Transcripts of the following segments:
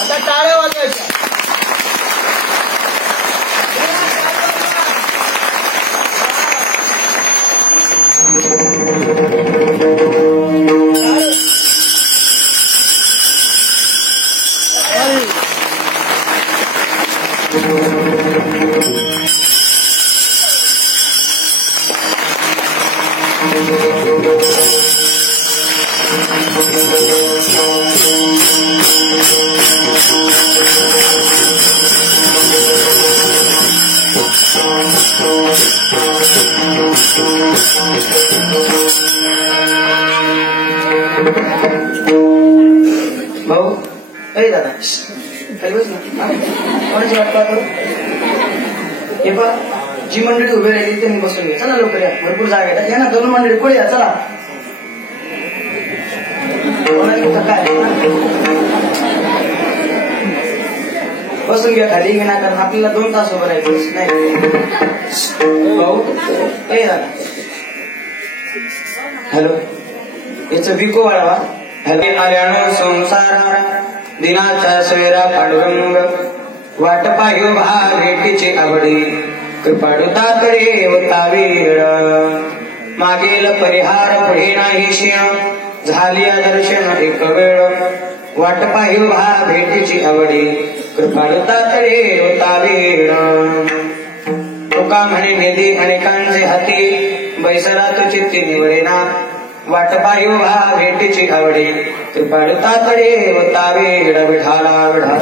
आता टाळ्या वाजवायच्या. भाऊ अरे दादा खाली बस ना. कोणाची वाट पाहतो हे पहा, जी मंडळी उभी राहिली त्यांनी बसून घ्या. चला लवकर या, भरपूर जागा आहे. या ना दोन मंडळी पुढे या. चला काय बसून घ्या खाली घेणार, कारण आपल्याला 2 तास उभं राहायचं नाही. भाऊ ए दादा हॅलो, याचं बिको वाढवा. आल्यानो संसारा दिनाचा सोयरा पांडुरंग वाट पाहियो भा भेटीची आवडी कृपाडुता करे होता वेळ मागेल परिहार पुढे नाही शिण झाली दर्शन एक वेळ वाट पाहियो भा भेटीची आवडी कृपाडुता करे होता वेळ तुका म्हणे निधी अनेकांचे हाती बैसरात चित्ती निवडेना वाट पाहियो भा भेटीची आवडी कृपाडुता कडे होता वेळ विठाला विढा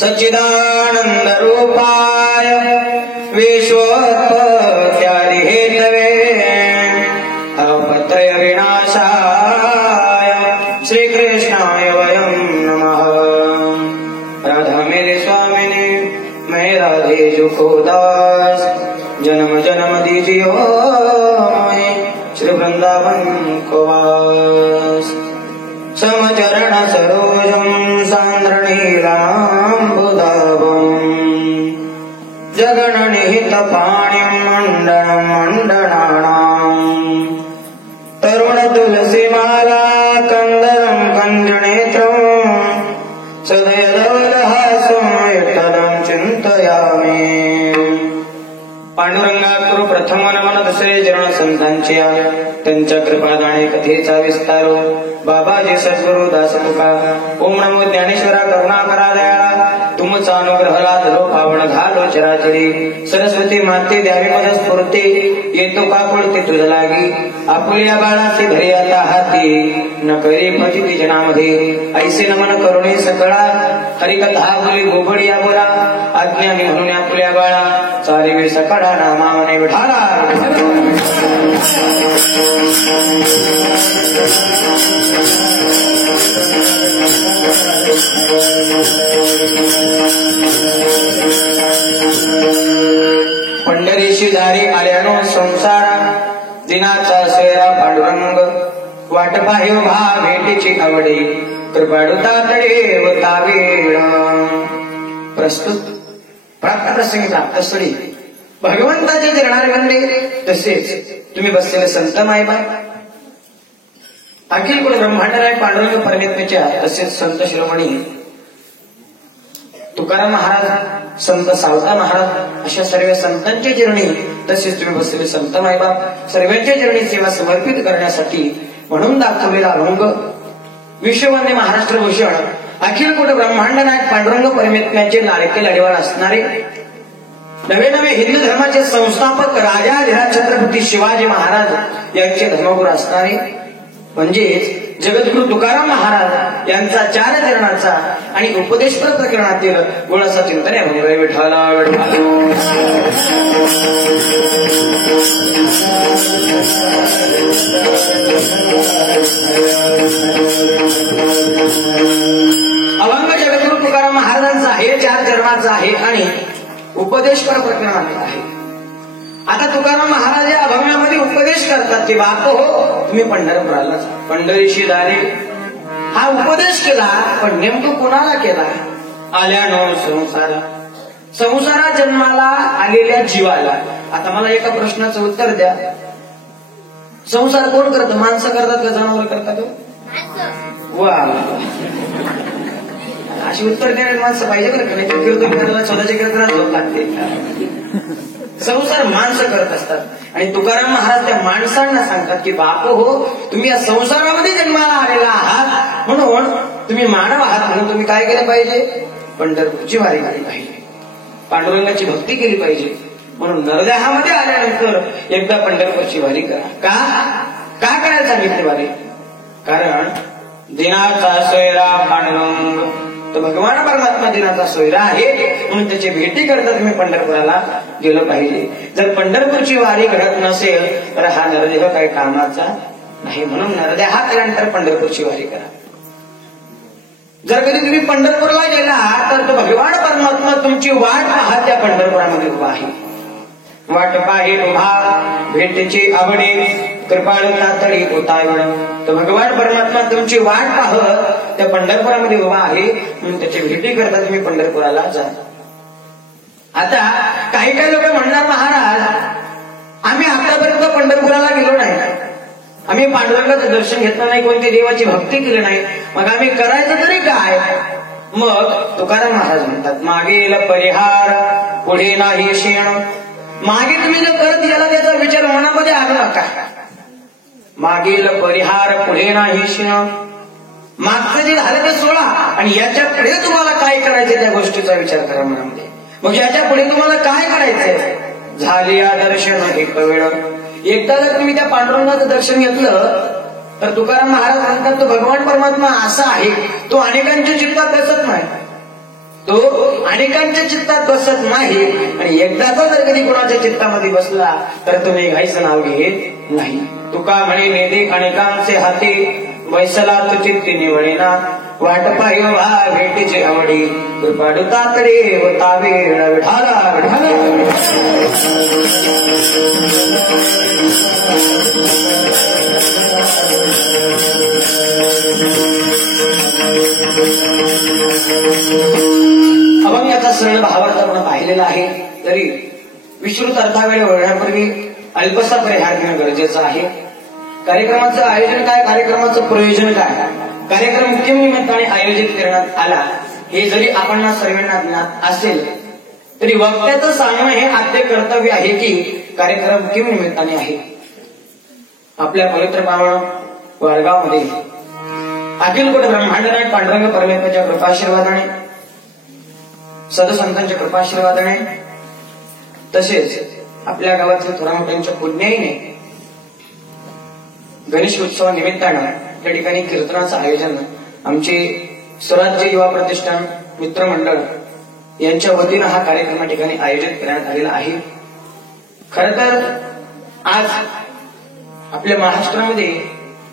सच्चिदानंद रूपाय विश्वोत्पत्यादि हेतवे अपत्रय विनाशाय श्री कृष्णाय वयं नमः। राधा मेरे स्वामिनी मैं राधे जुको दास जन्म जन्म दीजियो श्री वृंदावन को वास समचरण सरोजं सान्द्रनीलाम्बुदाभम् जगन्निहित पाणिं मण्डनं मण्डनानाम् तरुण तुलसी माला कंदरं कंजनेत्रम् सदयदवलहासं विठ्ठलं चिंतयामि। पांडुरंगा कुरु प्रथम नमन दुसरे चरण संतांची त्यांच्या कृपादाने कथेचा विस्तारो बाबाजी सद्गुरु दास तुका ओम नमो ज्ञानेश्वरा करुणा दयाळा तुमचा अनुग्रह लादलो पावन घालो चराचरी सरस्वती माते द्यावी मज स्फूर्ती येतो पापडते तुझ लागी आपुल्या बाळाचे घरी आता हाती न करी फजिती जनामध्ये ऐसे नमन करुणे सकळा हरिकथा बोली गोबडिया बोला अज्ञानी म्हणून आपुल्या बाळा चालिवे सकळा नामाने विठाला पंढरीशी दारी आल्यानो संसारा दिनाचा सोयरा पांडुरंग वाट पाहियो भा भेटीची आवडी कृपाडुता तडे होता वेळ। प्रस्तुत प्राप्त प्रसंगी प्राप्त स्थळी भगवंताचे जगणारे म्हणले तसेच तुम्ही बसलेले संत मायबा अखिल कुल ब्रह्मांडनायक पांडुरंग परमेश्वराच्या तसेच संत शिरोमणी तुकाराम महाराज, संत सावता महाराज अशा सर्व संतांच्या चरणी तसेच तुम्ही बसलेले संत मायबाप सर्वांच्या चरणी सेवा समर्पित करण्यासाठी म्हणून दाखवलेला अभंग विश्ववंदे महाराष्ट्र भूषण अखिल कुट ब्रह्मांड नायक पांडुरंग परमेत्म्याचे लाडके लाडीवाळ असणारे नवे नवे हिंदू धर्माचे संस्थापक राजाधिराज छत्रपती शिवाजी महाराज यांचे धर्मगुरू असणारे म्हणजेच जगद्गुरु तुकाराम महाराज यांचा 4 चरणाचा आणि उपदेशपर प्रकरणातील गुणाचा चिंतन अभंग विठ्ठला अभंग जगद्गुरु तुकाराम महाराजांचा आहे, 4 चरणाचा आहे आणि उपदेशपर प्रकरणातील आहे. आता तुकाराम महाराज या अभंगामध्ये उपदेश करतात की बाप हो तुम्ही पंढरपुराला जा, पंढरीशी दारी. हा उपदेश केला पण नेमकं कोणाला केला? आल्यानो संसारा जन्माला आलेल्या जीवाला. आता मला एका प्रश्नाचं उत्तर द्या. संसार कोण करतं? माणसं करतात का जनावर करतात? वा अशी उत्तर देणारी माणसं पाहिजे बरं का, नाही कीर्तन स्वतःच्या कीर्तनात झोप लागते. संसार माणसं करत असतात आणि तुकाराम महाराज त्या माणसांना सांगतात की बाप हो तुम्ही या संसारामध्ये जन्माला आलेला आहात म्हणून तुम्ही मानव आहात म्हणून तुम्ही काय केलं पाहिजे? पंढरपूरची वारी केली पाहिजे, पांडुरंगाची भक्ती केली पाहिजे. म्हणून नरदेहामध्ये आल्यानंतर एकदा पंढरपूरची वारी करा. का करायला सांगितली वारी? कारण दिनाचा सोयरा पांडुरंग, तो भगवान परमात्मा दिनाचा सोयरा आहे म्हणून त्याची भेटी करता तुम्ही पंढरपुराला गेलं पाहिजे. जर पंढरपूरची वारी घडत नसेल तर हा नरदेह काही कामाचा नाही. म्हणून नरदेहात आल्यानंतर पंढरपूरची वारी करा. जर कधी तुम्ही पंढरपूरला गेला तर तो भगवान परमात्मा तुमची वाट पाहत त्या पंढरपुरामध्ये उभा आहे. वाट पाहे उभा भेटीची आवडे कृपाळू तातडी उतावळ. तर भगवान परमात्मा तुमची वाट पाहत त्या पंढरपुरामध्ये उभा आहे म्हणून त्याची भेटी करता तुम्ही पंढरपुराला जा. आता काही लोक म्हणणार महाराज आम्ही आतापर्यंत पंढरपुराला गेलो नाही, आम्ही पांडुरंगाचं दर्शन घेतलं नाही, कोणत्या देवाची भक्ती केली नाही, मग आम्ही करायचं तरी काय? मग तुकाराम महाराज म्हणतात मागेल परिहार पुढे नाही शेण. मागे तुम्ही जर करत गेला त्याचा विचार मनामध्ये आणू नका. मागील परिहार पुढे नाही शेण. मागचं जे झालं ते सोडा आणि याच्या पुढे तुम्हाला काय करायचं त्या गोष्टीचा विचार करा मनामध्ये. मग याच्या पुढे तुम्हाला काय करायचंय? झाले या दर्शन एक वेळ. एकदा जर तुम्ही त्या पांडुरंगाचं दर्शन घेतलं तर तुकाराम महाराज म्हणतात तो भगवान परमात्मा असा आहे तो अनेकांच्या चित्तात बसत नाही, तो अनेकांच्या चित्तात बसत नाही. आणि एकदाचा जर कधी कोणाच्या चित्तामध्ये बसला तर तो निघायचं नाव घेत नाही. तुका म्हणे नेदे अनेकांचे हाती वैसला तू चित्ती निवडेना. वाट पाहिजे वा भेटीची आवडी कृपाडू तातडे व तावेळ विठाला विठाला. अभंगाचा सरळ भावार्थ आपण पाहिलेला आहे तरी विश्रुत अर्थाकडे वळण्यापूर्वी अल्पसा परिहार घेणं गरजेचं आहे. कार्यक्रमाचं आयोजन काय, कार्यक्रमाचं प्रयोजन काय, कार्यक्रम किम निमित्ताने आयोजित करण्यात आला हे जरी आपण सर्वांना ज्ञात असेल तरी वक्त्याचं सांगणं हे आद्य कर्तव्य आहे की कार्यक्रम किम निमित्ताने आहे. आपल्या पवित्र पावन वडगावमध्ये अखिल कोट ब्रह्मांडनायक पांडुरंग परमेश्वराच्या कृपाशीर्वादाने सदसंतांच्या कृपाशीर्वादाने तसेच आपल्या गावातील थोरा मोठ्यांच्या पुण्याईने गणेश उत्सवानिमित्तानं त्या ठिकाणी कीर्तनाचं आयोजन आमचे स्वराज्य युवा प्रतिष्ठान मित्रमंडळ यांच्या वतीनं हा कार्यक्रम या ठिकाणी आयोजित करण्यात आलेला आहे. खरं तर आज आपल्या महाराष्ट्रामध्ये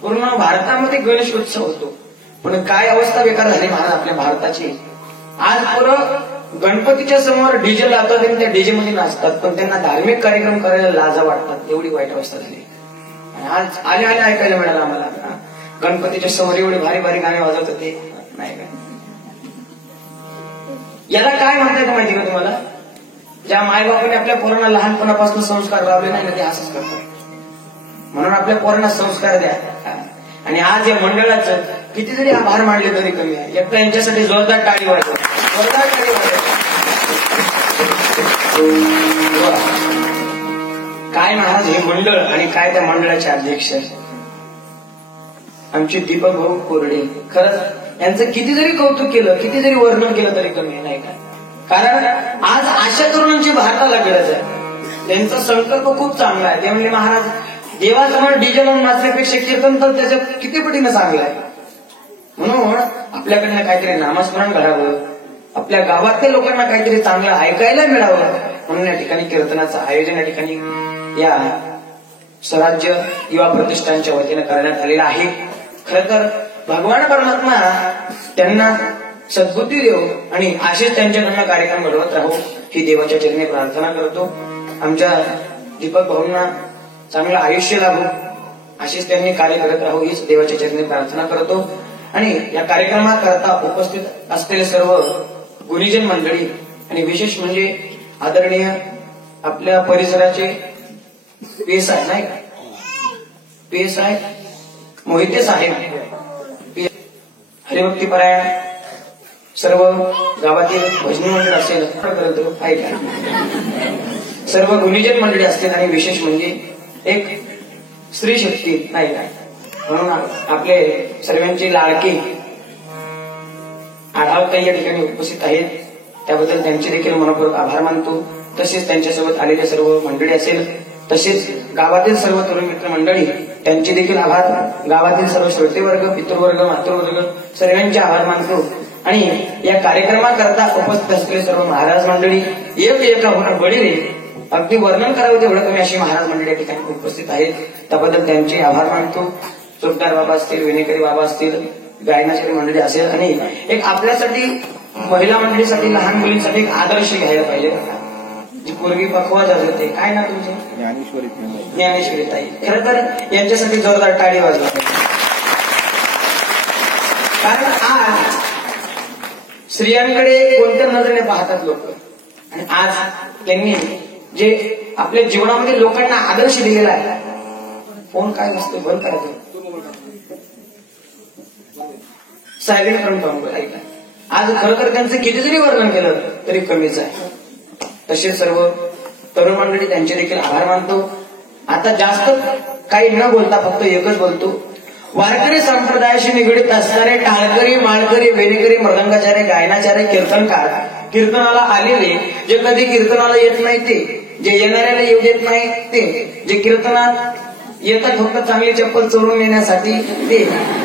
पूर्ण भारतामध्ये गणेश उत्सव होतो पण काय अवस्था बेकार झाली महाराज आपल्या भारताची. आज पुरं गणपतीच्या समोर डीजे लावतात आणि त्या डीजे मध्ये नाचतात पण त्यांना धार्मिक कार्यक्रम करायला लाजा वाटतात, एवढी वाईट अवस्था झाली. आज आले ऐकायला मिळालं आम्हाला गणपतीच्या समोर एवढे भारी भारी गाणे वाजवतात ते नाही काय. याला काय म्हणतात माहिती का तुम्हाला? ज्या मायबापाने आपल्या पोरांना लहानपणापासून संस्कार लावले नाही ना ते असंच करतात. म्हणून आपल्या पोरांना संस्कार द्या आणि आज या मंडळाचं किती जरी आभार मानले तरी कमी आहे. एकटा यांच्यासाठी जोरदार टाळी वाजवा, जोरदार टाळी वाजवा. काय महाराज हे मंडळ आणि काय त्या मंडळाचे अध्यक्ष आमचे दीपक भाऊ कोरडे. खरंच यांचं किती जरी कौतुक केलं, किती जरी वर्णन केलं तरी कमी नाही का. कारण आज अशा तरुणांची भारताला गरज आहे. त्यांचा संकल्प खूप चांगला आहे. ते म्हणजे महाराज देवासमोर डीजे लावून नाचण्यापेक्षा कीर्तन तर त्याचं किती पटीनं चांगलं आहे. म्हणून आपल्याकडनं काहीतरी नामस्मरण घडावं, आपल्या गावातल्या लोकांना काहीतरी चांगलं ऐकायला मिळावं म्हणून या ठिकाणी कीर्तनाचं आयोजन या ठिकाणी या स्वराज्य युवा प्रतिष्ठानच्या वतीनं करण्यात आलेलं आहे. खर तर भगवान परमात्मा त्यांना सद्बुद्धी देव आणि असेच त्यांच्याकडनं कार्यक्रम घडवत राहू ही देवाच्या चरणी प्रार्थना करतो. आमच्या दीपक भाऊंना चांगलं आयुष्य लाभो अशीच त्यांनी कार्य करत राहू हीच देवाच्या चरणी प्रार्थना करतो. आणि या कार्यक्रमाकरता उपस्थित असलेले सर्व गुरुजन मंडळी आणि विशेष म्हणजे आदरणीय आपल्या परिसराचे PSI नाही का, PSI मोहिते साहेब, हरिभक्तीपरायण सर्व गावातील भजनी मंडळ असेल आहे का, सर्व गुरुजन मंडळी असतील आणि विशेष म्हणजे एक स्त्री शक्ती नाही का. म्हणून आपले सर्वांचे लाडके आढावताई या ठिकाणी उपस्थित आहेत. त्याबद्दल त्यांचे देखील मनपूर्वक आभार मानतो. तसेच त्यांच्यासोबत आलेले सर्व मंडळी असेल, तसेच गावातील सर्व तरुण मित्र मंडळी त्यांचे देखील आभार, गावातील सर्व श्रोतेवर्ग, पितृवर्ग, मातृवर्ग सर्वांचे आभार मानतो. आणि या कार्यक्रमाकरता उपस्थित असलेले सर्व महाराज मंडळी एक होणार बळीने अगदी वर्णन करावं तेवढं कमी अशी महाराज मंडळी या ठिकाणी उपस्थित आहेत. त्याबद्दल त्यांचे आभार मानतो. चोपदार बाबा असतील, विनेकरी बाबा असतील, गायनाचारी मंडळी असेल आणि एक आपल्यासाठी महिला मंडळीसाठी लहान मुलींसाठी एक आदर्श घ्यायला पाहिजे. जी पूर्वी पक्वाद होते काय ना तुमचे ज्ञानेश्वरी ताई, खरं तर यांच्यासाठी जोरदार टाळी वाजवा. कारण आज स्त्रियांकडे कोणत्या नजरेने पाहतात लोक आणि आज त्यांनी जे आपल्या जीवनामध्ये लोकांना आदर्श दिलेला आहे. फोन काय नसतो बंद करायचं, सायलेंट करून काम करायचं. आज खरं तर त्यांचं किती जरी वर्णन केलं तरी कमीच आहे. तसेच सर्व तरुण मंडळी त्यांचे देखील आभार मानतो. आता जास्त काही न बोलता फक्त एकच बोलतो. वारकरी संप्रदायाशी निगडीत असणारे टाळकरी, माळकरी, वेणेकरी, मृदंगाचार्य, गायनाचार्य, कीर्तनकार, कीर्तनाला आलेले, जे कधी कीर्तनाला येत नाही ते, जे येणाऱ्याला येऊ देत नाही ते, जे कीर्तनात येतात फक्त चांगली चप्पल चोरून येण्यासाठी ते,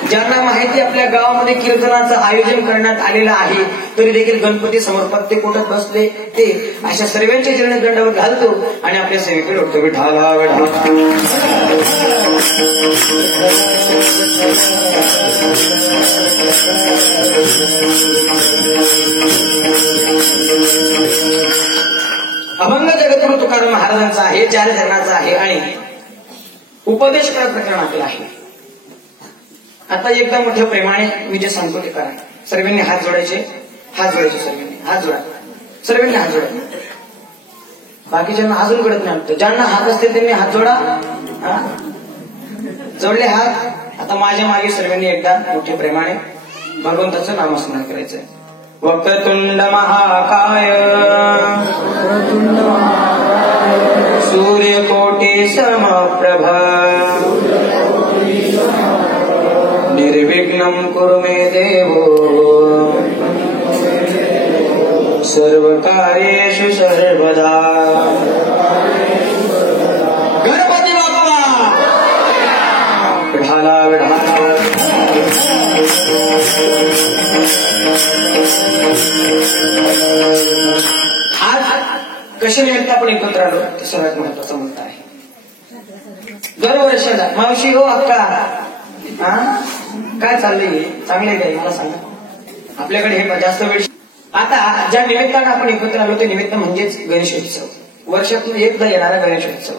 ज्यांना माहिती आपल्या गावामध्ये कीर्तनाचं आयोजन करण्यात आलेलं आहे तरी देखील गणपती समोर पत्ते कोटत बसले ते, अशा सर्वांच्या चरणी दंडावर घालतो आणि आपल्या सेवेकडे उठतो. विठाला अभंग जगद्गुरु तुकाराम महाराजांचा आहे, 4 जणांचा आहे आणि उपदेश प्रकरणातला आहे. आता एकदम मोठ्या प्रेमाने मी जे सांगतो ते करा. सर्वांनी हात जोडायचे, हात जोडायचे, सर्वांनी हात जोडा, सर्वांनी हात जोडा. बाकीच्यांना अजून कळत नाही. ज्यांना हात असतील त्यांनी हात जोडा. जोडले हात. आता माझ्या मागे सर्वांनी एकदा मोठ्या प्रेमाने भगवंताचं नामस्मरण करायचंय. वक्रतुंड महाकाय सूर्यकोटि समप्रभ निर्विघ्नं कुरु मे देवो सर्वकार्येषु सर्वदा. गणपती बाप्पा विठाला विठाला. आज कशा निमित्त आपण एकत्र आलो ते सर्वात महत्वाचा मुद्दा आहे. दरवर्षाला मावशी हो अक्का काय चाललंय, चांगले काय मला सांगा. आपल्याकडे हे जास्त वेळ. आता ज्या निमित्तानं आपण एकत्र आलो ते निमित्त म्हणजेच गणेशोत्सव. वर्षातून एकदा येणारा गणेशोत्सव.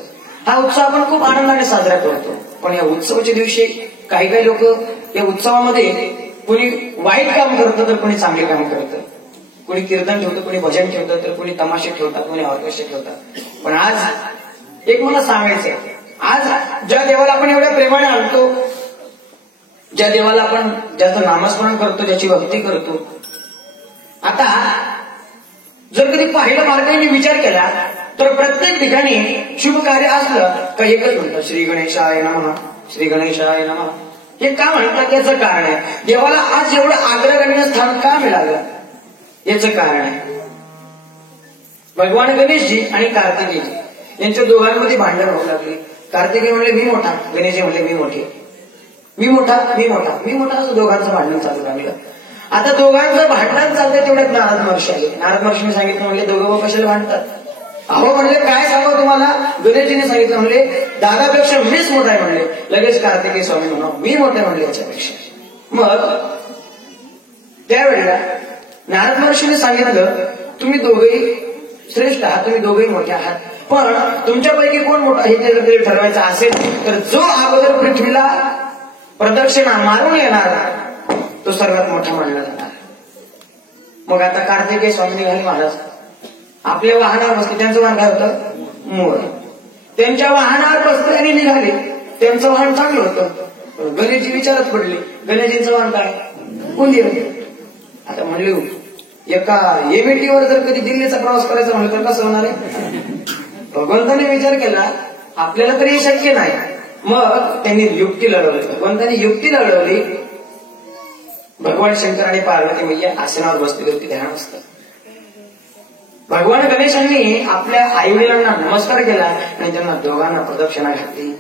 हा उत्सव आपण खूप आनंदाने साजरा करतो. पण या उत्सवाच्या दिवशी काही काही लोक या उत्सवामध्ये कोणी वाईट काम करतं तर कोणी चांगले काम करतं. कोणी कीर्तन ठेवतं, कोणी भजन ठेवतं, तर कोणी तमाशे ठेवतात, कोणी ऑर्केस्ट्रा ठेवतात. पण आज एक मला सांगायचंय, आज ज्या देवाला आपण एवढ्या प्रेमाने आणतो ज्या देवाला आपण ज्याचं नामस्मरण करतो, ज्याची भक्ती करतो. आता जर कधी पाहिलं मार्गाने विचार केला तर प्रत्येक ठिकाणी शुभ कार्य असलं का एकच म्हणतात श्री गणेशाय नमः, श्री गणेशाय नमः. हे का म्हणतात याचं कारण आहे. देवाला आज एवढं अग्रगण्य स्थान का मिळालं याचं कारण आहे. भगवान गणेशजी आणि कार्तिकेयजी यांच्या दोघांमध्ये भांडण होऊ लागले. कार्तिकेय म्हणले मी मोठा, गणेशजी म्हणले मी मोठे. मी मोठा, मी मोठा, मी मोठा, असं दोघांचं भांडण चालू लागलं. आता दोघांचं भांडण चालतं तेवढ्यात नारद महर्षी आले. नारद महर्षीने सांगितलं म्हणले दोघं कशाला भांडतात. अहो म्हणले काय सांगू तुम्हाला. गणेशजीने सांगितलं म्हणले दादापेक्षा मीच मोठा आहे म्हणले. लगेच कार्तिकेय स्वामी म्हणा मी मोठा म्हणले याच्यापेक्षा. मग त्यावेळेला नारद महर्षीने सांगितलं तुम्ही दोघेही श्रेष्ठ आहात, तुम्ही दोघेही मोठे आहात, पण तुमच्यापैकी कोण मोठा हे जर ठरवायचं असेल तर जो अगोदर पृथ्वीला प्रदक्षिणा मारून येणार तो सर्वात मोठा मानला जाणार. मग आता कार्तिकेय स्वामी निघाले महाराज. आपल्या वाहनावर बसले. त्यांचं वाहन काय होतं मोर. त्यांच्या वाहनावर बसले आणि निघाले. त्यांचं वाहन चांगलं होतं. गणेशजी विचारत पडले गणेशजींचं वाहन काय उंदीर. आता म्हणले एका एमएटीवर जर कधी दिल्लीचा प्रवास करायचा म्हणलं तर कसं होणार आहे. भगवंताने विचार केला आपल्याला तरी शक्य नाही. मग त्यांनी युक्ती लढवली. भगवंताने युक्ती लढवली. भगवान शंकर आणि पार्वती मैया आसनावर बसलेली होती ध्यानस्थ. भगवान गणेशांनी आपल्या आईवडिलांना नमस्कार केला आणि त्यांना दोघांना प्रदक्षिणा घातली.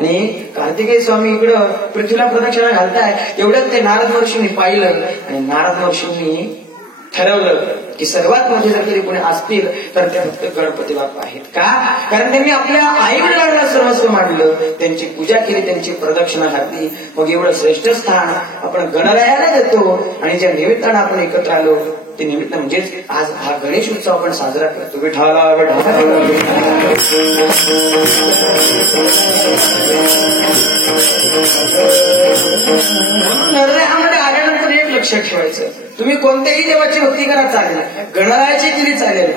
आणि कार्तिकेय स्वामी इकडं पृथ्वीला प्रदक्षिणा घालताय एवढ्यात ते नारद महर्षींनी पाहिलं आणि नारद महर्षींनी ठरवलं की सर्वात मोठे जर कधी कोणी असतील तर ते फक्त गणपती बाप्पा आहेत. का? कारण त्यांनी आपल्या आई वडिलांना सर्वस्व मांडलं, त्यांची पूजा केली, त्यांची प्रदक्षिणा घातली. मग एवढं श्रेष्ठ स्थान आपण गणरायाला देतो आणि ज्या निमित्तानं आपण एकत्र आलो ते निमित्त म्हणजेच आज हा गणेश उत्सव आपण साजरा करतो. विठाला विठाला नरदेहामध्ये आल्यानंतर एक लक्षात ठेवायचं तुम्ही कोणत्याही देवाची भक्ती करा चालेल, गणरायाची केली चालेल,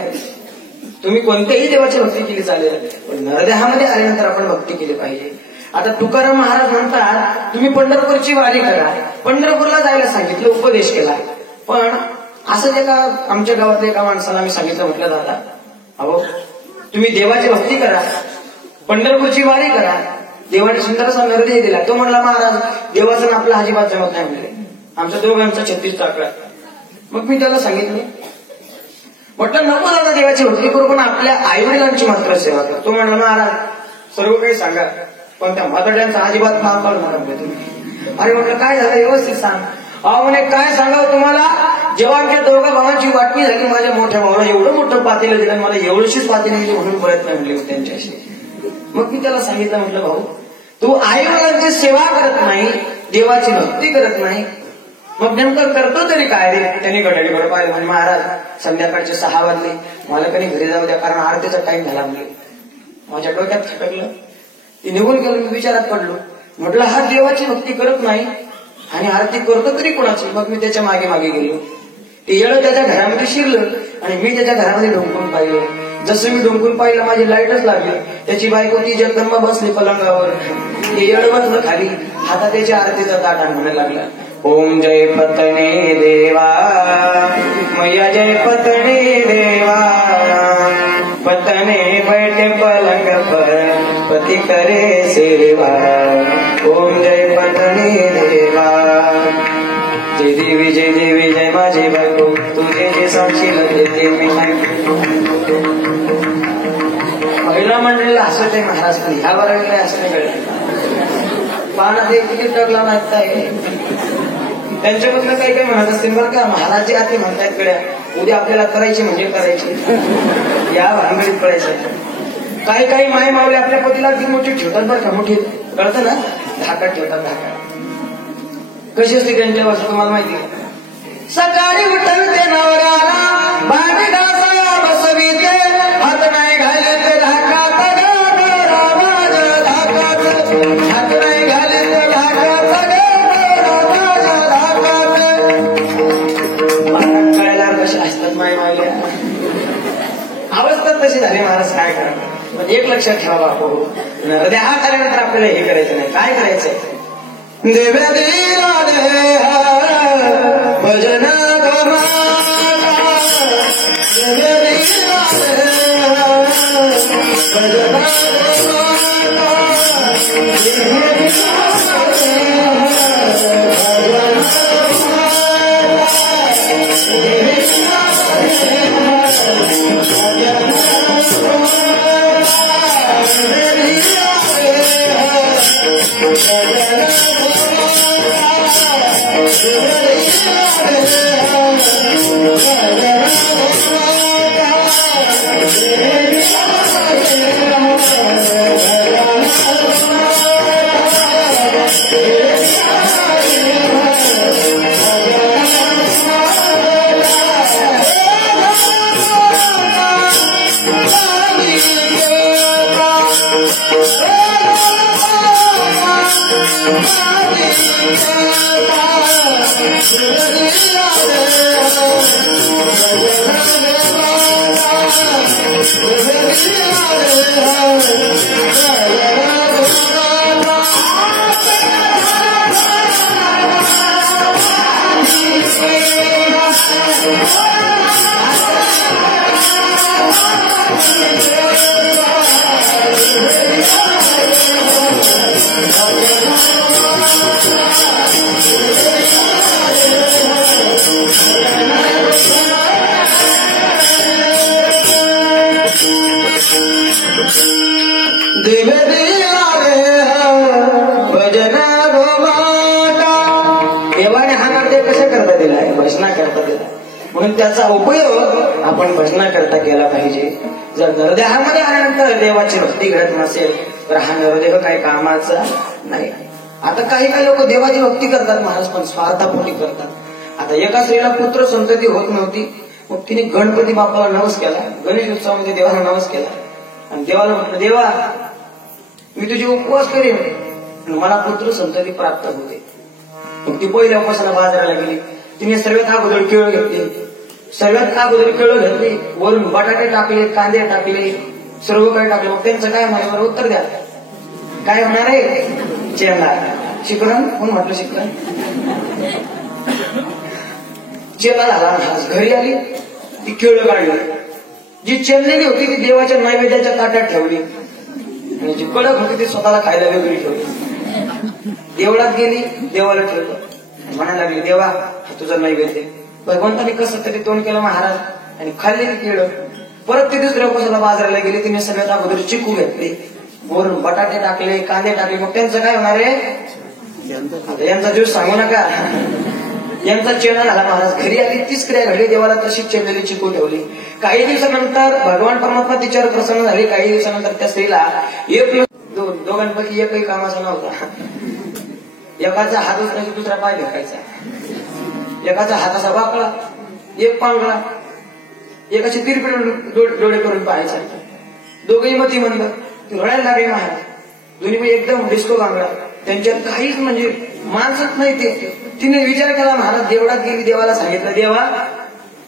तुम्ही कोणत्याही देवाची भक्ती केली चालेल, पण नरदेहामध्ये आल्यानंतर आपण भक्ती केली पाहिजे. आता तुकाराम महाराज म्हणतात तुम्ही पंढरपूरची वारी करा. पंढरपूरला जायला सांगितलं, उपदेश केला. पण असं एका आमच्या गावातल्या एका माणसाला आम्ही सांगितलं, म्हटलं दादा अहो तुम्ही देवाची भक्ती करा, पंढरपूरची वारी करा. देवाने सुंदरसा निर्देश दिला. तो म्हणला महाराज देवाचं आपला अजिबात जमत नाही म्हणले. आमच्या दोघांचा 36 टाकला. मग मी त्याला सांगितलं म्हटलं नको दादा देवाची भक्ती करू पण आपल्या आईवडिलांची मात्र सेवा कर. तो म्हणला महाराज सर्व काही सांगा पण त्या म्हाताड्यांचा अजिबात नाव काढू नका तुम्ही. अरे म्हटलं काय झालं व्यवस्थित सांग. अहो म्हणे काय सांगावं तुम्हाला, जेव्हा आमच्या दोघा भावांची वाटणी झाली माझ्या मोठ्या भावाला एवढं मोठं पातेलं दिलं मला एवढीशीच पातेलं दिली म्हणून प्रयत्न म्हणले त्यांच्याशी. मग मी त्याला सांगितलं म्हटलं भाऊ तू आईवडिलांची सेवा करत नाही, देवाची भक्ती करत नाही, मग नेमकं करतो तरी काय रे. त्यांनी घड्याळीकडे पाहिलं म्हणजे महाराज संध्याकाळचे 6 वाजले मला कधी घरी जाऊ द्या कारण आरतीचा टाइम झाला म्हणजे. माझ्या डोक्यात खटकलं. ती निघून गेलो. मी विचारात पडलो. म्हटलं हा देवाची भक्ती करत नाही आणि आरती करतो तरी कोणाची. मग मी त्याच्या मागे मागे गेलो. ते येळं त्याच्या घरामध्ये शिरलं आणि मी त्याच्या घरामध्ये ढोंकून पाहिलं. जसं मी ढोंकून पाहिलं माझी लाईटच लागली. त्याची बायको ती जगदंबा बसली पलंगावर. ते येळं बसलं खाली, हातात त्याच्या आरतीचा ताट आणण्याला लागला. ओम जय पतने देवा मैया जय पतने देवा, पतने बैठे पलंग पर पति करे सेवा. ओम जय पतने देवा. जय देवी जय माझे बायको तुझे जे साक्षी देते मी. महिला मंडळीला हसत आहे महाराज ह्या बरोबर असं नाही कळलं. पाहणं ते किती टकला मागत आहे त्यांच्याबद्दल काही काही म्हणत असतील बरं का. महाराज जे आते म्हणतायत गड्या उद्या आपल्याला करायची म्हणजे करायची या भानगडीत पडायचं. काही काही माय मावले आपल्या पतीला अगदी मोठी ठेवतात बरं का. मोठी कळतं ना धाकात ठेवतात. धाकात कशी असते त्यांच्या वस्तू तुम्हाला माहिती. सकाळी उठल ते नवऱ्याला भांडी घासा बसविते हात नाही घालत धाकात हात नाही घालत धाकात कळायला कशी असतात माय मावल्या. अवस्था तशी झाली महाराज काय करा. पण एक लक्षात ठेवा बापू हृदय हात आल्यानंतर आपल्याला हे करायचं नाही. काय करायचंय देव्या देवा भजन देवाने हा नाट्य कशा करता दिलाय? भजना करता दिला. म्हणून त्याचा उपयोग आपण भजना करता केला पाहिजे. जर नरदेहामध्ये आल्यानंतर देवाची भक्ती घडत नसेल तर हा नरदेह काही कामाचा नाही. आता काही लोक देवाची भक्ती करतात महाराज, पण स्वार्थापोटी करतात. आता एका स्त्रीला पुत्र संतती होत नव्हती, मग तिने गणपती बाप्पाला नवस केला, गणेश उत्सवामध्ये देवाला नवस केला आणि देवाला म्हटलं, देवा मी तुझे उपवास करेन आणि मला पुत्र संतती प्राप्त होते. मग ती पहिल्या उपवासाला बाजाराला गेली. तिने सर्वात अगोदर केळं घेतली, वरून बटाटे टाकले, कांदे टाकले, सर्व काही टाकले. मग त्यांचं काय होणार? उत्तर द्या, काय होणार आहे? चेंडा. शिकरण कोण म्हटलं? शिकरण चेला झाला. घरी आली, ती केळं काढली. जी चेललेली होती ती देवाच्या नैवेद्याच्या ताटात ठेवली आणि जी कडक होती ती स्वतःला खायला वेगळी ठेवली. देवळात गेली, देवाला ठेवलं, म्हणायला लागली, देवा तुझं नैवेद्य. भगवंताने कसं तरी तोंड केलं महाराज आणि खाल्लेली केळं. परत ती दुसऱ्या उपवासाला बाजाराला गेली. तिने सगळ्यात अगोदर चिकू घेतले, वरून बटाटे टाकले, कांदे टाकले. मग त्यांचं काय होणार आहे? आता यांचा दिवस सांगू नका. यांचा चेहरा झाला महाराज. घरी आली, तीच क्रिया घडली. देवाला तशीच चेरलेली चिकू ठेवली. काही दिवसानंतर भगवान परमात्मा तिच्यावर प्रसन्न झाले. काही दिवसानंतर त्या स्त्रीला दोघांपैकी एकही कामाचा नव्हता. एकाचा हात उचलायचा, दुसरा पाय भेटायचा. एकाचा हात असा वाकळा, एक पांगळा, एकाची तिरपी डोळे करून पाहायचा. दोघेही मतीमंद. रडायला लागले महाराज. दोन्ही एकदम डिस्को गांगडा. त्यांच्यात काहीच म्हणजे माणसच नाही ते. तिने विचार केला महाराज, देवळात गेली, देवाला सांगितलं, देवा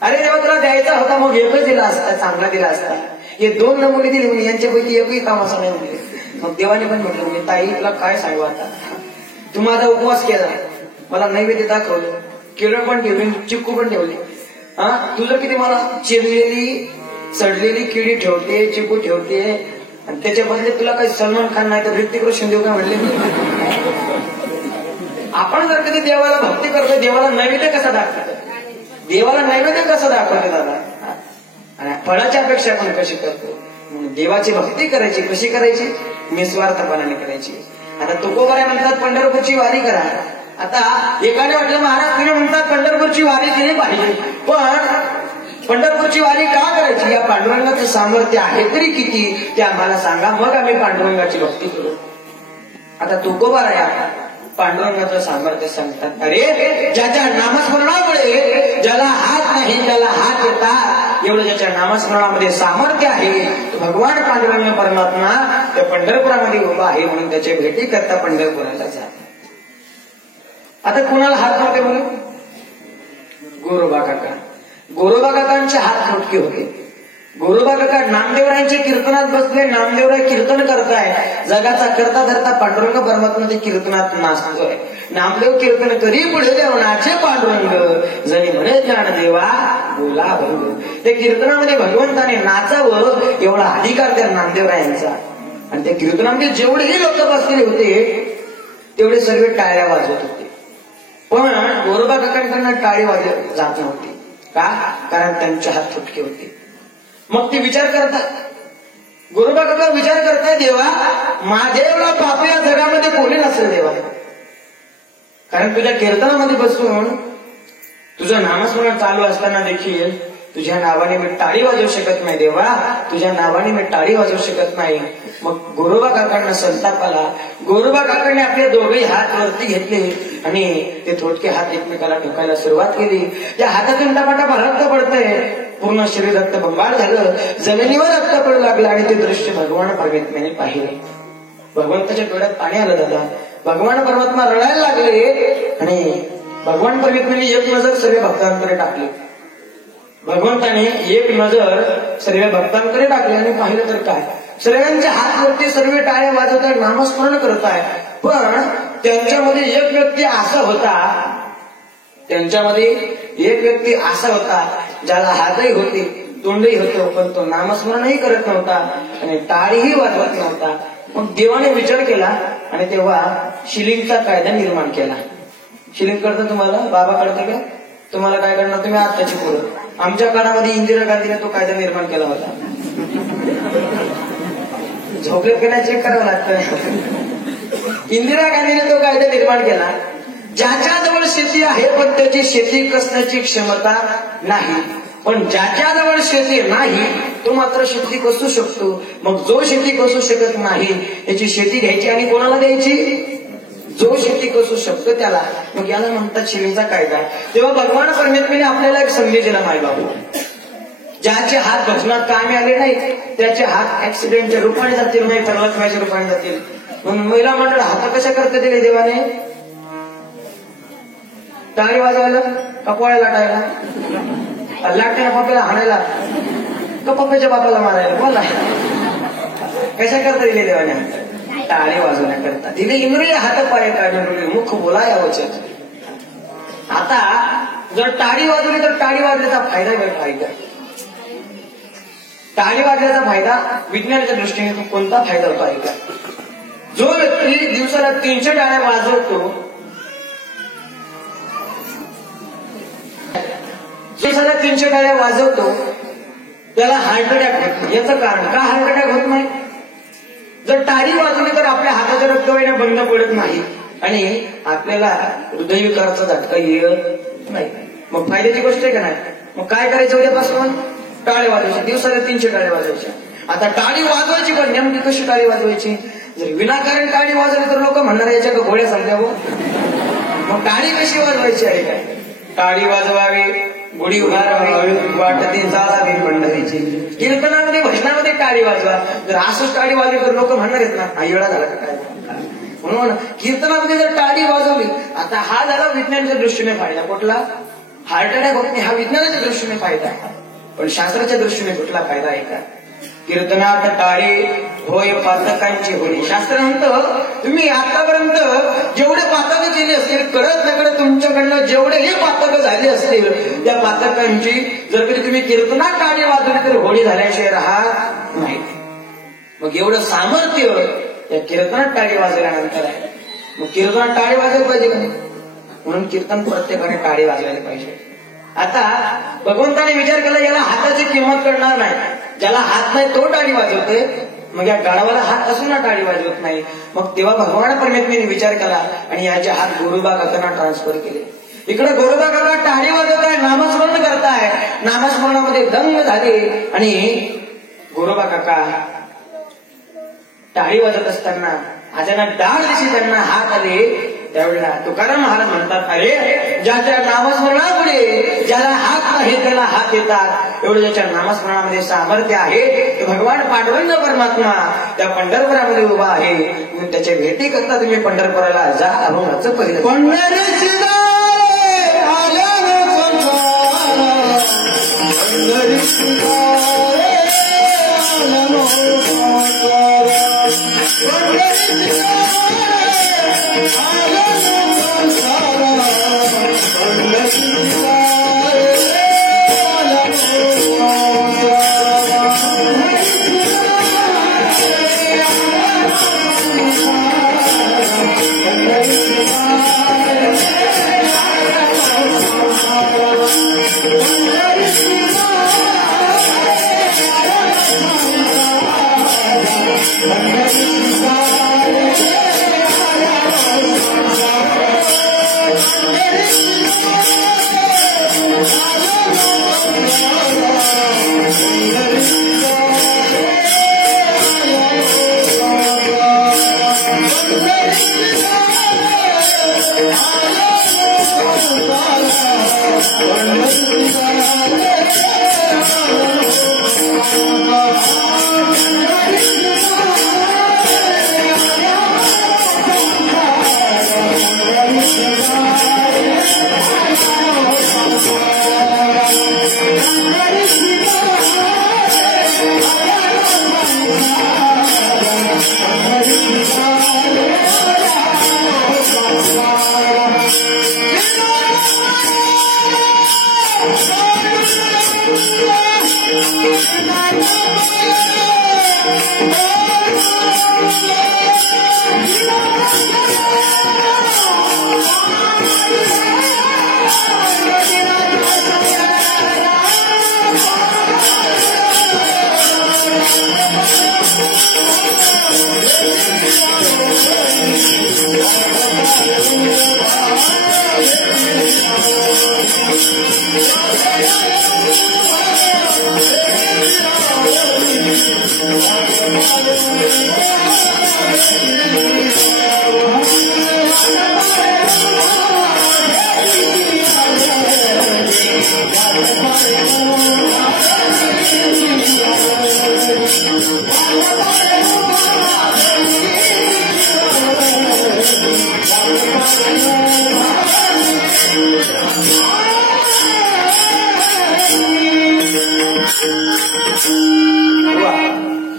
अरे देवा तुला द्यायचा होता, मग एकच दिला असता, चांगला दिला असता. हे 2 नमुने दिले म्हणजे यांच्यापैकी एकही कामाचा नाही म्हणजे. मग देवाने पण म्हटलं, म्हणजे ताई तुला काय सांगू आता, तू माझा उपवास केला, मला नैवेद्य दाखवलं, केळं पण ठेवली, चिक्कू पण ठेवले. तुझं किती मला चिरलेली सडलेली केळी ठेवते, चिकू ठेवते आणि त्याच्या बदले तुला काही सलमान खान नाही तर ऋतिक रोशन देऊ का म्हटले. आपण जर कधी देवाला भक्ती करतो, देवाला नैवेद्य कसा दाखवतो? देवाला नैवेद्य कसं दाखवतो दादा? आणि फळाच्या अपेक्षा आपण कशी करतो? देवाची भक्ती करायची कशी करायची? निस्वार्थपणाने करायची. आता तुकोबाऱ्या म्हणतात पंढरपूरची वारी करा. आता एकाने म्हटलं महाराज तुम्ही म्हणतात पंढरपूरची वारी केली पाहिजे, पण पंढरपूरची वारी का करायची? या पांडुरंगाचं सामर्थ्य आहे तरी किती ते आम्हाला सांगा, मग आम्ही पांडुरंगाची भक्ती करू. आता तुकोबाऱ्या पांडुरंगाचं सामर्थ्य सांगतात. अरे ज्याच्या नामस्मरणामुळे ज्याला हात नाही त्याला हात येतात, एवढं ज्याच्या नामस्मरणामध्ये सामर्थ्य आहे, भगवान पांडुरंग परमात्मा त्या पंढरपुरामध्ये उभा आहे. म्हणून त्याच्या भेटी करता पंढरपुराला जा. आता कुणाला हात नव्हते म्हणून? गोरोबा काका. गोरोबा काकांचे हात मोठके होते. गोरोबा काका नामदेवरायांच्या कीर्तनात बसले, नामदेवराय कीर्तन करताय, जगाचा करता धरता पांडुरंग परमात्मा ते कीर्तनात नाचतोय. नामदेव कीर्तन करी पुढे देवनाचे पांडुरंग, जणी म्हणे ज्ञानदेवा बोला भंग. त्या कीर्तनामध्ये भगवंताने नाचावं एवढा अधिकार त्या नामदेवरायांचा. आणि त्या कीर्तनामध्ये जेवढेही लोक बसलेले होते तेवढे सर्व टाळ्या वाजवत होते. पण गोरोबा काकांकडनं टाळी वाजत जात नव्हती. का? कारण त्यांचे हात फुटके होते. मग ते विचार करतात, गोरोबा काका विचार करताय, देवा महादेवला पाप या जगामध्ये कोणी नसेल देवा. कारण तुझ्या कीर्तनामध्ये बसून तुझं नामस्मरण चालू असताना देखील तुझ्या नावाने मी टाळी वाजवू शकत नाही देवा, तुझ्या नावाने मी टाळी वाजवू शकत नाही. मग गोरोबा काकांना संताप आला. गोरोबा काकांनी आपले दोघेही हात वरती घेतले आणि ते थोडके हात एकमेकाला ठोकायला सुरुवात केली. त्या हातातून टपाटप रक्त पडतंय, पूर्ण शरीर रक्त बंबाळ झालं, जमिनीवर रक्त पडू लागलं. आणि ते दृश्य भगवान परमात्म्याने पाहिले. भगवंताच्या डोळ्यात पाणी आलं दादा. भगवान परमात्मा रडायला लागले आणि भगवान परमात्म्याने एक नजर सर्व भक्तांकडे टाकली. भगवंताने एक नजर सर्व भक्तांकडे टाकली आणि पाहिलं तर काय, सर्वांच्या हातवरती सर्व टाळ्या वाजवताय, नामस्मरण करताय. पण त्यांच्यामध्ये एक व्यक्ती असा होता, त्यांच्यामध्ये एक व्यक्ती असा होता ज्याला हातही होते, तोंडही होतं, पण तो नामस्मरणही करत नव्हता आणि टाळीही वाजवत नव्हता. मग देवाने विचार केला आणि तेव्हा शिलिंगचा कायदा निर्माण केला. शिलिंग करतं तुम्हाला, बाबा कळतं का? तुम्हाला काय करणार, तुम्ही आत्ताची पोरं. आमच्या काळामध्ये इंदिरा गांधीने तो कायदा निर्माण केला होता. झोपले की नाही चेक करावं लागतं. इंदिरा गांधीने तो कायदा निर्माण केला, ज्याच्याजवळ शेती आहे पण त्याची शेती कसण्याची क्षमता नाही, पण ज्याच्याजवळ शेती नाही तो मात्र शेती कसू शकतो. मग जो शेती कसू शकत नाही त्याची शेती घ्यायची आणि कोणाला द्यायची? जो शेती कसू शकतो त्याला. मग याला म्हणतात शिलिंगचा कायदा. तेव्हा भगवान परमेश्वराने आपल्याला एक संदेश दिला, माय बाबू, ज्याचे हात भजनात कामी आले नाही त्याचे हात ऍक्सिडेंटच्या रूपाने जातील, नाही तर लक्ष्म्याच्या रूपाने जातील. म्हणून महिला मंडळ हात कशा करते दिले देवाने? टाळी वाजवायला का पोळ्या लाटायला? लाटण्याला पप्प्याला हाणायला का पप्प्याच्या बापाला मारायला? बोला कशा करता दिले देवाने? टाळी वाजवण्याकरता दिले. इंद्रिय हात पाय काढून मुख बोलाय वचन. आता जर टाळी वाजवली तर टाळी वाजल्याचा फायदा काय? टाळी वाजल्याचा फायदा विज्ञानाच्या दृष्टीने कोणता फायदा होतो आहे का? जो व्यक्ती दिवसाला 300 टाळ्या वाजवतो, दिवसाला 300 टाळ्या वाजवतो, त्याला हार्ट अटॅक होत नाही. याचं कारण का हार्ट अटॅक होत नाही? जर टाळी वाजवली तर आपल्या हाताच्या रक्तवाहिन्या बंद पडत नाही आणि आपल्याला हृदयविकाराचा झटका येत नाही. मग फायद्याची गोष्ट आहे का नाही? मग काय करायचं उद्यापासून? टाळी वाजवायची, दिवसाला 300 टाळ्या वाजवायच्या. आता टाळी वाजवायची पण नेमकी कशी टाळी वाजवायची? जर विनाकारण टाळी वाजवली तर लोक म्हणणार याच्या का गोळ्या समजा. मग टाळी कशी वाजवायची आहे काय? टाळी वाजवावी, गुढी उभारावी, वाटते जावी पंढरीची. कीर्तनामध्ये भजनामध्ये टाळी वाजवा. जर असंच टाळी वाजली तर लोक म्हणणार आहेत ना हा येळा झाला का काय? म्हणून कीर्तनामध्ये जर टाळी वाजवली, आता हा झाला विज्ञानाच्या दृष्टीने फायदा. कुठला? हार्ट अटॅक होत नाही, हा विज्ञानाच्या दृष्टीने फायदा. पण शास्त्राच्या दृष्टीने कुठला फायदा आहे का? कीर्तनात टाळी होय पातकांची होळी. शास्त्र म्हणतं तुम्ही आतापर्यंत जेवढे पातक केले असतील, कळत नकळत तुमच्याकडनं जेवढेही पातक झाले असतील, त्या पातकांची जर कधी तुम्ही कीर्तनात टाळी वाजवली तर होळी झाल्याशिवाय राहत नाही. मग एवढं सामर्थ्य या कीर्तनात टाळी वाजवल्यानंतर आहे. मग कीर्तनात टाळी वाजवायला पाहिजे का नाही? म्हणून कीर्तन प्रत्येकाने टाळी वाजवायला पाहिजे. आता भगवंताने विचार केला याला हाताची किंमत करणार नाही, ज्याला हात नाही तो टाळी वाजवतोय, मग या गाढवाला हात असून टाळी वाजवत नाही. मग तेव्हा भगवान परमेश्वराने विचार केला आणि याचे हात गोरोबा काकांना ट्रान्सफर केले. इकडे गोरोबा काका टाळी वाजवताय, नामस्मरण करताय, नामस्मरणामध्ये दंग झाले आणि गोरोबा काका टाळी वाजत असताना अचानक डाळ दिशी त्यांना हात आले. त्यावेळेला तुकाराम महाराज म्हणतात, अरे ज्याच्या नामस्मरणापुढे ज्याला हात नाही त्याला हात येतात. एवढं ज्याच्या नामस्मरणामध्ये सामर्थ्य आहे ते भगवान पांडुरंग परमात्मा त्या पंढरपुरामध्ये उभा आहे. म्हणून त्याच्या भेटी करता तुम्ही पंढरपुराला जा. अभंगाचं पहिलं पंढरीची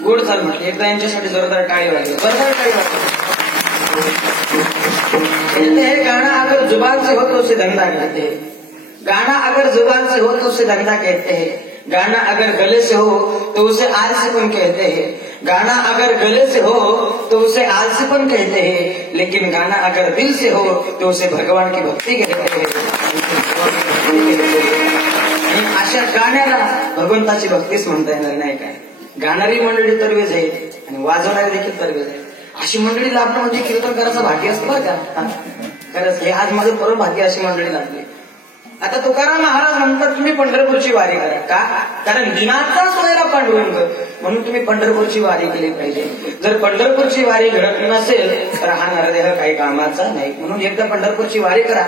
गोड चाल म्हटलं एकदा यांच्यासाठी जोरदार टाळी वाजली जोरदार टाळी वाजली हे गाना अगर जुबान से हो तो उसे धंधा कहते हैं गाना अगर जुबान से हो तो उसे धंधा कहते हैं गाना अगर गले से हो तो उसे आलसीपन कहते हैं गाना अगर गले से हो तो उसे आलसीपन कहते हैं लेकिन गाना अगर दिल से हो तो उसे भगवान की भक्ती कहते हैं अशा गाण्याला भगवंताची भक्तीच म्हणता येणार नाही काय गाणारी मंडळी तरवेज आहे आणि वाजवणारी देखील तरवेज आहे अशी मंडळी लागणं म्हणजे कीर्तन करायचं भाग्य असतं बरं का खरंच हे आज माझं परम भाग्य अशी मंडळी लागली आता तुकाराम महाराज म्हणतात तुम्ही पंढरपूरची वारी करा का कारण दिनाचा सोयरा पांडुरंग म्हणून तुम्ही पंढरपूरची वारी केली पाहिजे जर पंढरपूरची वारी घडत नसेल तर हा नरदेह काही कामाचा नाही म्हणून एकदा पंढरपूरची वारी करा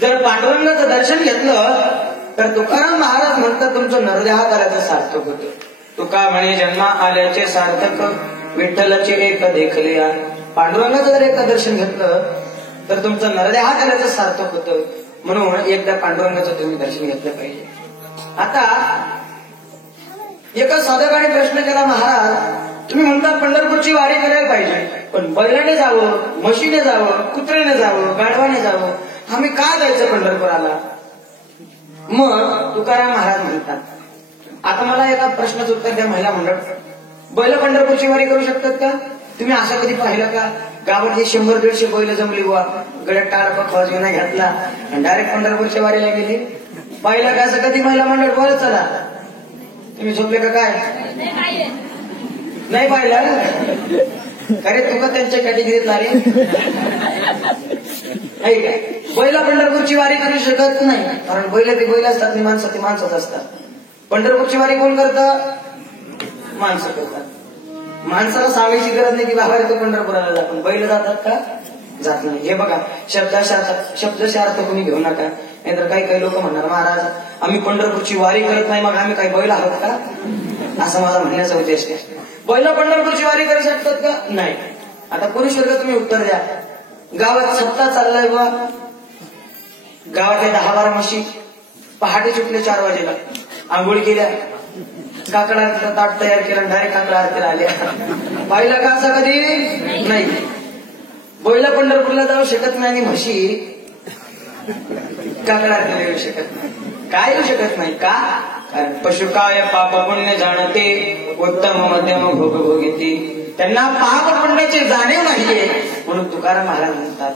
जर पांडुरंगाचं दर्शन घेतलं तर तुकाराम महाराज म्हणतात तुमचं नरदेह करायचं सार्थक होतं तुका म्हणे जन्मा आल्याचे सार्थक विठ्ठलाचे एक देखले पांडुरंगाचं जर एकदा दर्शन घेतलं तर तुमचं नरदेह करायचं सार्थक होतं म्हणून एकदा पांडुरंगाचं तुम्ही दर्शन घेतलं पाहिजे आता एका साधकाने प्रश्न केला महाराज तुम्ही म्हणतात पंढरपूरची वारी करायला पाहिजे पण बैलाने जावं म्हशीने जावं कुत्र्याने जावं गाढवाने जावं आम्ही का जायचं पंढरपुराला मग तुकाराम महाराज म्हणतात आता मला एका प्रश्नाचं उत्तर द्या महिला मंडळ बैल पंढरपूरची वारी करू शकतात का तुम्ही असं कधी पाहिलं का गावात हे 100-150 बैल जमली बुवा गड्यात टाळपा खवाज विना घातला आणि डायरेक्ट पंढरपूरच्या वारीला गेली पाहिलं का असं कधी महिला मंडळ बोलत चला तुम्ही झोपले का काय नाही पाहिलं अरे तुका त्यांच्या कॅटेगरीत आली नाही काय बैला पंढरपूरची वारी करू शकत नाही कारण बैल ते बैल असतात माणसं ते माणसंच असतात पंढरपूरची वारी कोण करतं माणसं करतात माणसाला सांगायची गरज नाही की बाबा तो पंढरपुराला जा पण बैल जातात का जात नाही हे बघा शब्दशा अर्थ कोणी घेऊ नका नाहीतर काही लोक म्हणणार महाराज आम्ही पंढरपूरची वारी करत नाही मग आम्ही काही बैल आहोत का असं माझा म्हणण्याचा उद्देश आहे बैल पंढरपूरची वारी करू शकतात का नाही आता पुरुष वर्ग तुम्ही उत्तर द्या गावात सप्ताह चाललाय बा गावातले 10-12 म्हशी पहाटे सुटले 4 वाजेला आंघोळ केल्या काकडा ताट तयार केलं डायरेक्ट काकडा आरतीला आल्या पाहिलं का असं कधी नाही बैल पंढरपूरला जाऊ शकत नाही आणि म्हशी काकडा आरतीला येऊ शकत नाही काय येऊ शकत नाही का कारण पशु काय पाप पुण्य जाणते उत्तम मध्यम भोग भोगिती त्यांना पाप पुण्याची जाणीव नाहीये म्हणून तुकाराम महाराज म्हणतात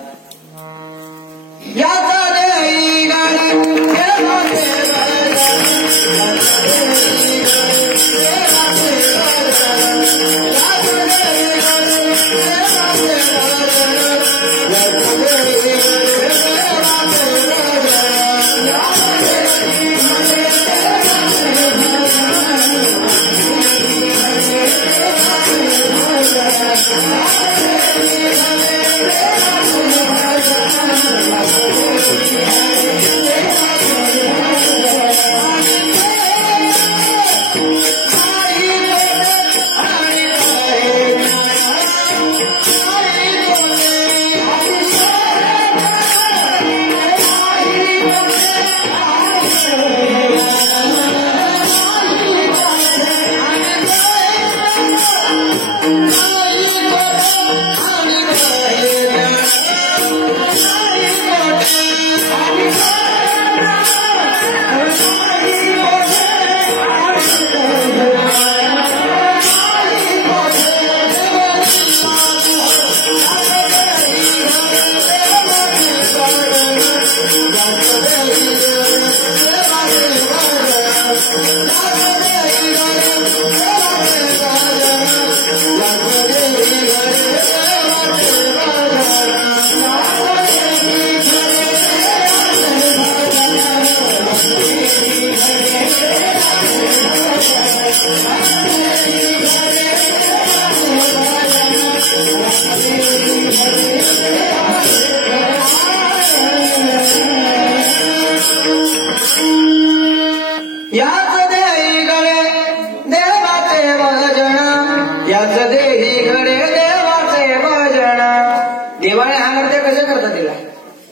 देवाने हा नृत्य कसं करता दिला?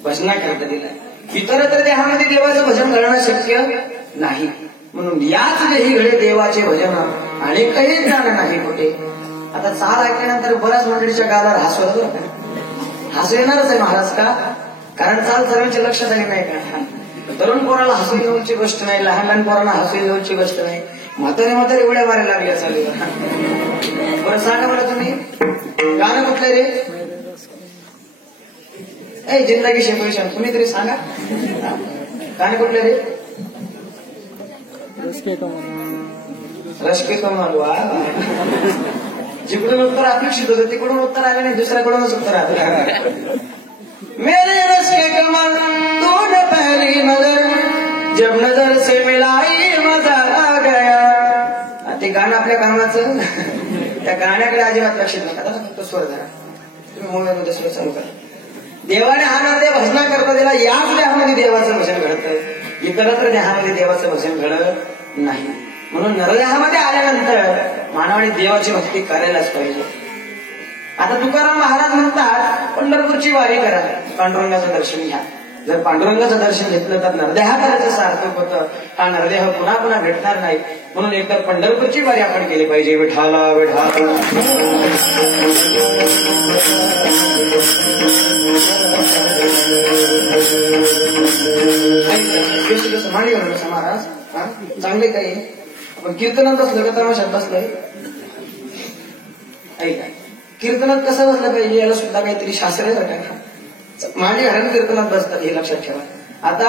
भजना करता दिला. इतरत्र देहामध्ये देवाचं भजन करणं शक्य नाही. म्हणून याच देही घडे देवाचे भजन आणि काही ज्ञान नाही कुठे. आता चाल ऐकल्यानंतर बऱ्याच मंडळीच्या गावाला हसवत हसू येणारच आहे महाराज. का? कारण चाल सर्वांच्या लक्षात आली नाही का? तरुण पोराला हसू येऊची गोष्ट नाही, लहान लहान पोरांना हसू येऊची गोष्ट नाही, म्हातारे उड्या मारायला लागल्या चालू. बरं सांगा मला तुम्ही गाणं कुठलं रे? जिंदगी शेपरेशन. तुम्ही तरी सांगा गाणं कुठलं रे? रश्के कमाल. वा, जिकडून उत्तर अपेक्षित होतं तिकडून उत्तर आलं नाही, दुसऱ्याकडूनच उत्तर आलं. मेरे रश्के कमाल तूने पहली नजर जब नजर से मिलाई मजा आ गया. ते गाणं आपल्या कामाचं. त्या गाण्याकडे अजिबात लक्ष नका, फक्त स्वर धरा. तुम्ही मोबाईलमध्ये स्वर चालू करा. देवाने हा नृत्य भजना करता दिला. याच देहामध्ये देवाचं भजन घडतं, इतरत्र देहामध्ये देवाचं भजन घडत नाही. म्हणून नरदेहामध्ये आल्यानंतर मानवाने देवाची भक्ती करायलाच पाहिजे. आता तुकाराम महाराज म्हणतात पंढरपूरची वारी करा, पांडुरंगाचं दर्शन घ्या. जर पांडुरंगाचं दर्शन घेतलं तर नरदेहा करायचं सार्थक होतं. हा नरदेह पुन्हा पुन्हा भेटणार नाही. म्हणून एकदा पंढरपूरची वारी आपण केली पाहिजे. विठाला विठाला मांडी घालून महाराज चांगले काही आपण कीर्तनात बसलं का तमाशात बसलंय? ऐका, कीर्तनात कसं बसलं पाहिजे याला सुद्धा काहीतरी शास्त्र आहे. मांडी घालून कीर्तनात बसतात हे लक्षात ठेवा. आता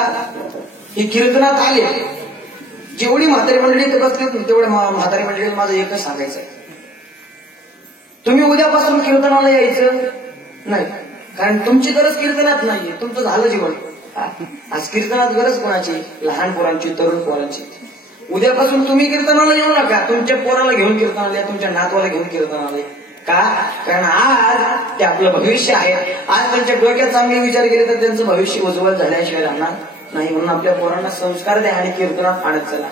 ही कीर्तनात आले, जेवढी म्हातारी मंडळी इथे बसली तेवढ्या म्हातारी मंडळीत माझं एकच सांगायचं आहे, तुम्ही उद्यापासून कीर्तनाला यायचं नाही. कारण तुमची गरज कीर्तनात नाहीये, तुमचं झालं जीवन. आज कीर्तनात गरज कोणाची? लहान पोरांची, तरुण पोरांची. उद्यापासून तुम्ही कीर्तनाला येऊ नका. तुमच्या पोराला घेऊन कीर्तनाला या, तुमच्या नातवाला घेऊन कीर्तनाला या. का? कारण आज ते आपलं भविष्य आहे. आज त्यांच्या डोक्यात चांगले विचार केले तर त्यांचं भविष्य उज्ज्वल झाल्याशिवाय राहणार नाही. म्हणून आपल्या पोरांना संस्कार द्या आणि कीर्तनात आणत चला,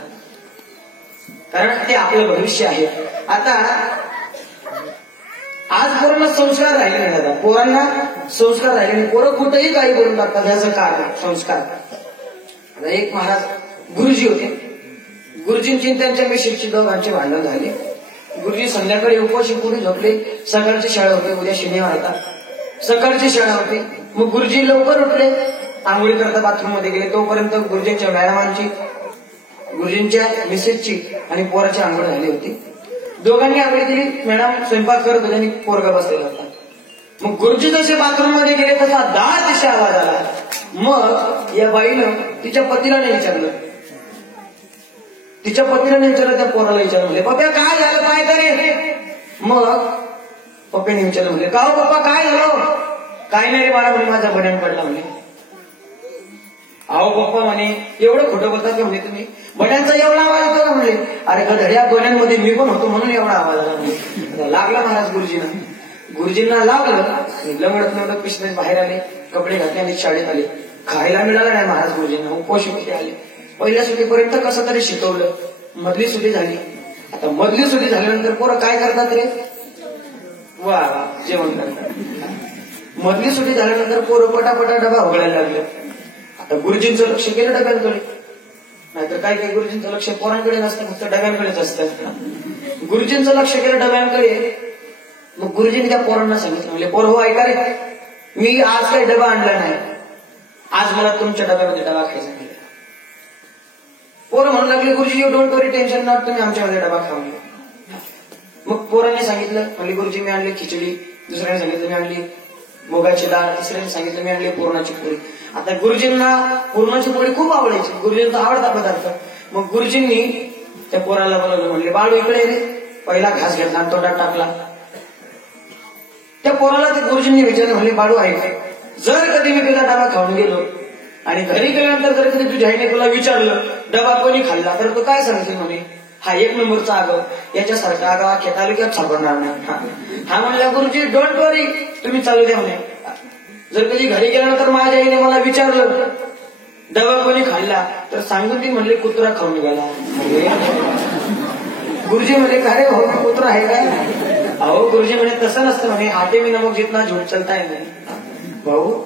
कारण ते आपलं भविष्य आहे. आता आज पोरांना संस्कार राहिले नाही. दादा पोरांना संस्कार राहिले नाही. पोरं कुठेही काही बोलून टाकतात. याचं कारण संस्कार. आता एक महाराज गुरुजी होते. गुरुजींची त्यांच्या मिसेसची दोघांचे भांडण झाले. गुरुजी संध्याकाळी उपाशी पुढे झोपले. सकाळची शाळा होती, उद्या शनिवार होता. सकाळची शाळा होती. मग गुरुजी लवकर उठले, आंघोळी करता बाथरूम मध्ये गेले. तोपर्यंत गुरुजींच्या मॅडमांची, गुरुजींच्या मिसेसची आणि पोराची आंघोळ झाली होती. दोघांनी आंघोळी केली. मॅडम स्वयंपाक करत होते आणि पोरगा बसलेला होता. मग गुरुजी जसे बाथरूम मध्ये गेले तसा दाट दिशा आवाज आला. मग या बाईनं तिच्या पतीला नाही विचारलं. तिच्या पतीने विचारलं, त्या पोराला विचारलं. म्हणले पप्पा काय झालं, काय करे? मग पप्पाने विचारलं, म्हणले का हो पप्पा काय झालं? काय नाही रे बाळा, म्हणे माझा बड्यान पडला. म्हणे अहो पप्पा म्हणे एवढं खोटं बोलतात का म्हणे तुम्ही? बड्यांचा एवढा आवाज येतो का? म्हणले अरे गधड्या गोण्यांमध्ये मी पण होतो म्हणून एवढा आवाज आला. म्हणे लागला महाराज गुरुजींना. गुरुजींना लागलं. लंगडत पिशवीत बाहेर आले, कपडे घातले आणि शाळेत आले. खायला मिळालं नाही महाराज गुरुजींना. उपोषी आले. पहिल्या सुटीपर्यंत कसं तरी शिकवलं. मधली सुटी झाली. आता मधली सुटी झाल्यानंतर पोरं काय करतात रे? वा जेवण करतात. मधली सुटी झाल्यानंतर पोरं पटापटा डबा उघडायला लागले. आता गुरुजींचं लक्ष गेलं डब्यांकडे. नाहीतर काय काय गुरुजींचं लक्ष पोरांकडे नसतं, फक्त डब्यांकडेच असतं. गुरुजींचं लक्ष गेलं डब्यांकडे. मग गुरुजींनी त्या पोरांना सांगितलं, म्हणजे पोर हो ऐका रे, मी आज काही डबा आणला नाही, आज मला तुमच्या डब्यामध्ये डबा खायचा नाही. पोरं म्हणू लागले गुरुजी you don't worry tension not, तुम्ही आमच्यामध्ये डबा खाऊ. मग पोरांनी सांगितलं, म्हणजे गुरुजी मी आणली खिचडी. दुसऱ्याने सांगितलं मी आणली मुगाची डाळ. तिसऱ्याने सांगितलं मी आणली पुरणाची पोळी. आता गुरुजींना पुरणाची पोळी खूप आवडायची, गुरुजींचा आवडता पदार्थ. मग गुरुजींनी त्या पोराला बोलवलं, म्हणले बाळू इकडे रे. पहिला घास घेतला आणि तोंडात टाकला. त्या पोराला ते गुरुजींनी विचारलं, म्हणले बाळू आहे जर कधी मी तुझा डबा खाऊन गेलो आणि घरी गेल्यानंतर जर कधी तुझ्या आईने तुला विचारलं डबा कोणी खाल्ला तर तू काय सांगशील? म्हणे हा 1 नंबरचा आगाव, याच्यासारखा आगाव अख्ख्या तालुक्यात सापडणार नाही. हा म्हणला गुरुजी डोंट वरी, तुम्ही चालू द्या म्हणे. जर कधी घरी गेल्यानंतर माझ्या आईने मला विचारलं डबा कोणी खाल्ला तर सांगून ती म्हणले कुत्रा खाऊन गेला. गुरुजी म्हणे काय रे भाऊ कुत्रा आहे काय? अहो गुरुजी म्हणे तसं नसतं म्हणे, हाते मी नमक जितना झूठ चलता है म्हणे. भाऊ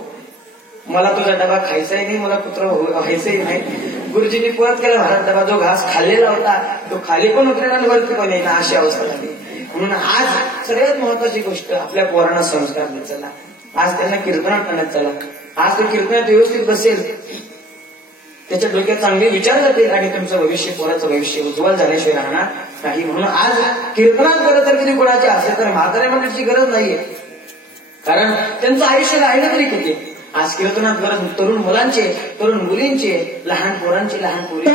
मला तुझा डबा खायचाही नाही, मला कुत्रा व्हायचंही नाही. गुरुजींनी परत केला भारत डबा. जो घास खाल्लेला होता तो खाली पण उतरेल आणि वरती पण येईल, अशी अवस्था झाली. म्हणून आज सगळ्यात महत्वाची गोष्ट आपल्या पोरांना संस्कार देत चला. आज त्यांना कीर्तनात आणत चला. आज तो कीर्तनात व्यवस्थित बसेल, त्याच्या डोक्यात चांगले विचार जातील आणि तुमचं भविष्य, पोराचं भविष्य उज्ज्वल झाल्याशिवाय राहणार नाही. म्हणून आज कीर्तनात खरं तर किती गुणाचे असेल तर म्हाताऱ्या मंडळीची गरज नाहीये, कारण त्यांचं आयुष्य राहिलं तरी किती. आज कीर्तनात गरज तरुण मुलांचे, तरुण मुलींचे, लहान पोरांचे, लहान पोरी.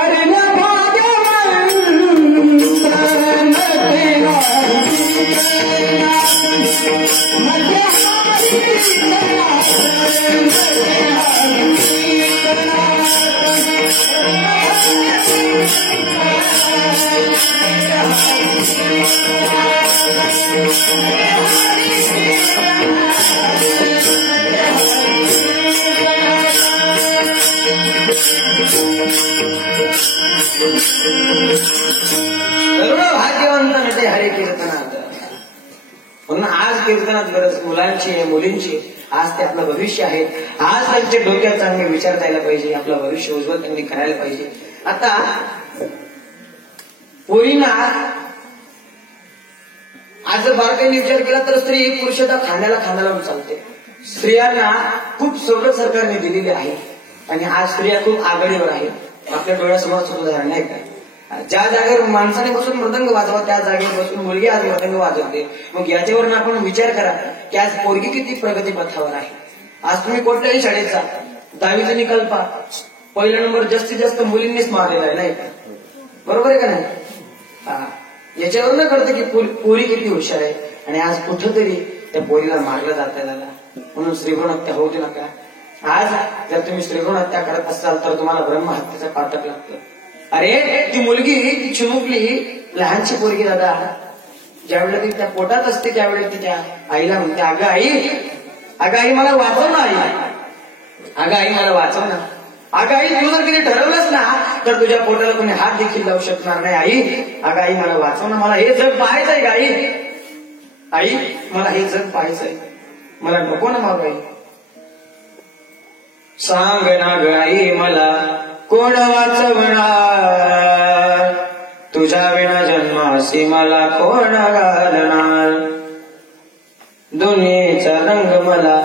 तरुण भाग्यवंत नटे हरे कीर्तनात. म्हणून आज कीर्तनात गरज मुलांची, मुलींची. आज ते आपलं भविष्य आहे. आज त्यांच्या डोक्यात चांगले विचार द्यायला पाहिजे, आपलं भविष्य उज्ज्वल त्यांनी करायला पाहिजे. आता पोरींना आज जर बारकाईने विचार केला तर स्त्री एक पुरुषाचा खांद्याला खांदा लावून चालते. स्त्रियांना खूप सवलत सरकारने दिलेली आहे आणि आज स्त्रिया खूप आघाडीवर आहेत. आपल्या डोळ्यासमोरच उदाहरण नाही का? ज्या जागेवर माणसाने बसून मृदंग वाजवा त्या जागेवर बसून मुलगी आज मृदंग वाजवते. मग याच्यावरून आपण विचार करा की आज पोरगी किती प्रगती पथावर आहे. आज तुम्ही कोणत्याही शाळेत जा, 10वीचा निकाल पहा, पहिला नंबर जास्तीत जास्त मुलींनीच मारलेला आहे, नाही का? बरोबर आहे का नाही? याच्यावरून कळतं की पोरी किती हुशार आहे. आणि आज कुठंतरी त्या पोरीला मारलं जात झाला. म्हणून स्त्रीभ्रूण हत्या होऊ दे नका. आज जर तुम्ही स्त्रीभ्रूण हत्या करत असाल तर तुम्हाला ब्रह्महत्येचं पातक लागतं. अरे ती मुलगी, ती चिमुकली लहानशी पोरगी दादा, ज्यावेळेला ती त्या पोटात असते त्यावेळेला ती त्या आईला म्हणते अगं आई मला वाचव ना आई, अगं आई मला वाचव ना. अगं आई तू जर कधी ठरवलंच ना तर तुझ्या पोटाला कोणी हात देखील लावू शकणार नाही. आई अगं आई मला वाचव ना, मला हे जग पाहायचंय का आई मला हे जग पाहायचंय, मला नको ना माग आई. सांग ना ग आई मला कोण वाचवणार, तुझ्या विना जन्मासी मला कोण घालणार. दुनियेचा रंग मला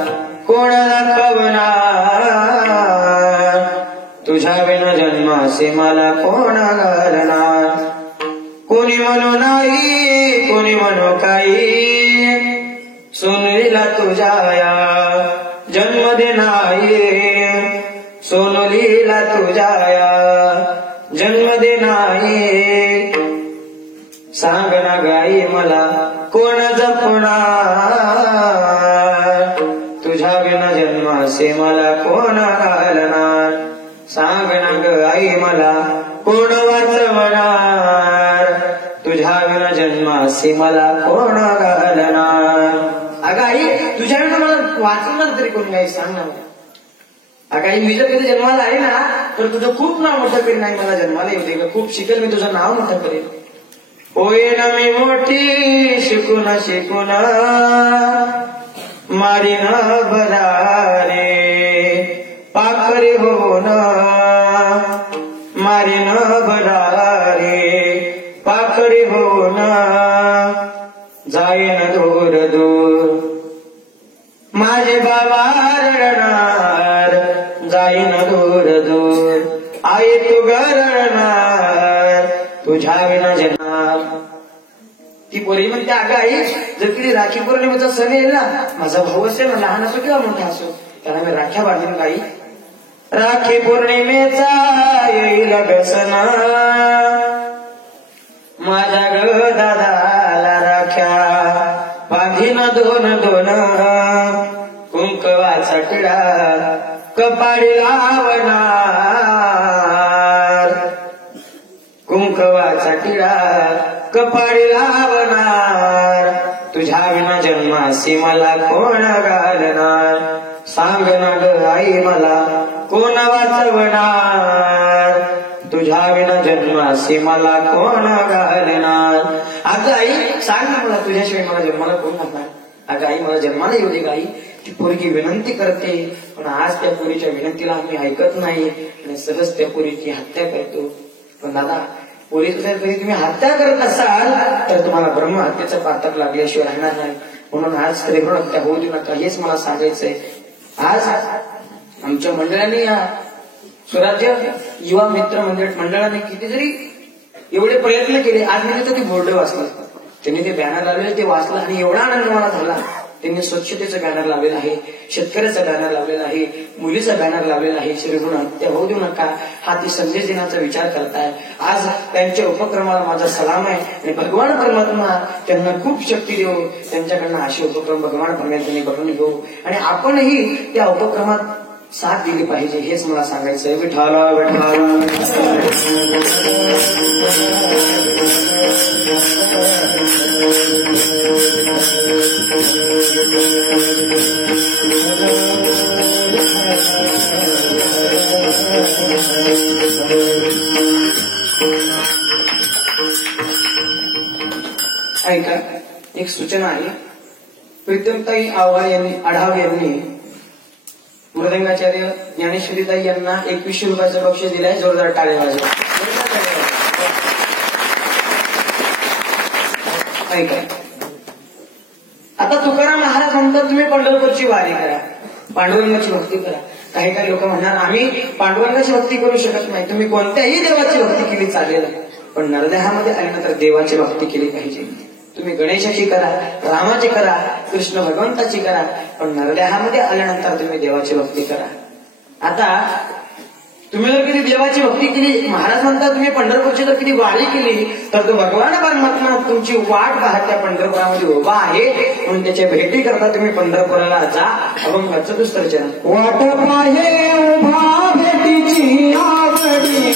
कोण दाखवणार, तुझ्या विना जन्मासी मला कोण घालणार. कोणी म्हणू नाही, कोणी म्हणू काही, सोनुलीला तुझ्या जन्म दे नाही, सोनुलीला तुझ्या जन्म दे नाही. सांग ना गाई मला कोण जपणार, तुझ्या विना जन्मासे मला कोण घालणार. सांग ना गाई मला कोण वाचवणार, तुझ्या विना जन्मासे मला कोण घालणार. अगं आई तुझ्या विना मला वाचवणार तरी कोणी नाही, सांग ना. अगं आई मी जर कधी जन्माला आहे ना तर तुझं खूप नाव मोठं करीन. नाही मला जन्माला येऊ दे, खूप शिकेल मी, तुझं नाव मोठं करेन. होय ना मी मोठी शिकून मारीन भरारे, पाखरे होऊन मारीन भरारे, पाखरे होऊन जाईन दूर दूर. माझे बाबा रडणार जाईन दूर दूर, आई तू रडणार तुझ्या विना जन्मात. ती पोरी म्हणते अगं आई जर कधी राखी पौर्णिमेचा सण येईल ना, माझा भाऊ असेल ना, लहान असो किंवा मोठा असो, त्याला मी राख्या बांधून काही. राखी पौर्णिमेचा येईल सण, माझ्या ग दादाला राख्या बांधीन दोन दोन कुंकवाचा टिळा कपाळी लावणार कुंकवाचा टिळा कपाळी लावणार तुझ्या विना जन्मासी मला कोण घालणार सांग ना ग आई मला कोण वाचवणार तुझ्या विना जन्मासी मला कोण घालणार अगं आई सांग ना मला तुझ्याशिवाय मला जन्माला कोण घालणार अगं आई मला जन्माला येऊ दे आई ती पोरगी विनंती करते पण आज त्या पोरीच्या विनंतीला आम्ही ऐकत नाही आणि सहज त्या पोरीची हत्या करतो पण दादा पोरीच्या जरी तुम्ही हत्या करत असाल तर तुम्हाला ब्रह्महत्येचं पातक लागल्याशिवाय राहणार नाही म्हणून आज स्त्रीभ्रूण हत्या होऊ देऊ नका हेच मला सांगायचंय आज आमच्या मंडळाने या स्वराज्य युवा मित्र मंडळाने किती जरी एवढे प्रयत्न केले आज मी तिथं ते बोर्ड वाचलं त्यांनी ते बॅनर लावलेलं ते वाचलं आणि एवढा आनंद मला झाला त्यांनी स्वच्छतेचं बॅनर लावलेलं आहे शेतकऱ्याचं बॅनर लावलेलं आहे मुलीचा बॅनर लावलेला आहे स्त्रीभ्रूण हत्या होऊ देऊ नका हा ती संदेश देण्याचा विचार करताय आज त्यांच्या उपक्रमाला माझा सलाम आहे आणि भगवान परमात्मा त्यांना खूप शक्ती देऊ त्यांच्याकडनं असे उपक्रम भगवान परमात्म्याने बघून घेऊ आणि आपणही त्या उपक्रमात साथ दिली पाहिजे हेच मला सांगायचंय विठाला ऐका एक सूचना आहे प्रीतमताई आढाव यांनी मृदंगाचार्य ज्ञानेश्वरीताई यांना 2100 रुपयाचं बक्षीस दिलंय जोरदार टाळे वाजवा ऐका आता तुकाराम महाराज म्हणतात तुम्ही पंढरपूरची वारी करा पांडुरंगाची भक्ती करा काही काही लोक म्हणणार आम्ही पांडुरंगाची भक्ती करू शकत नाही तुम्ही कोणत्याही देवाची भक्ती केली चालेल पण नरदेहामध्ये आल्यानंतर देवाची भक्ती केली पाहिजे तुम्ही गणेशाची करा रामाची करा कृष्ण भगवंताची करा पण नरदेहामध्ये आल्यानंतर तुम्ही देवाची भक्ती करा आता तुम्ही जर कधी देवाची भक्ती केली महाराज म्हणतात तुम्ही पंढरपूरची जर कधी वारी केली तर तो भगवान परमात्मा तुमची वाट पाहत त्या पंढरपुरामध्ये उभा आहे म्हणून त्याच्या भेटी करता तुम्ही पंढरपुराला जा अभंगाचं दुसरं चरण वाट पाहे उभा भेटीची आवडी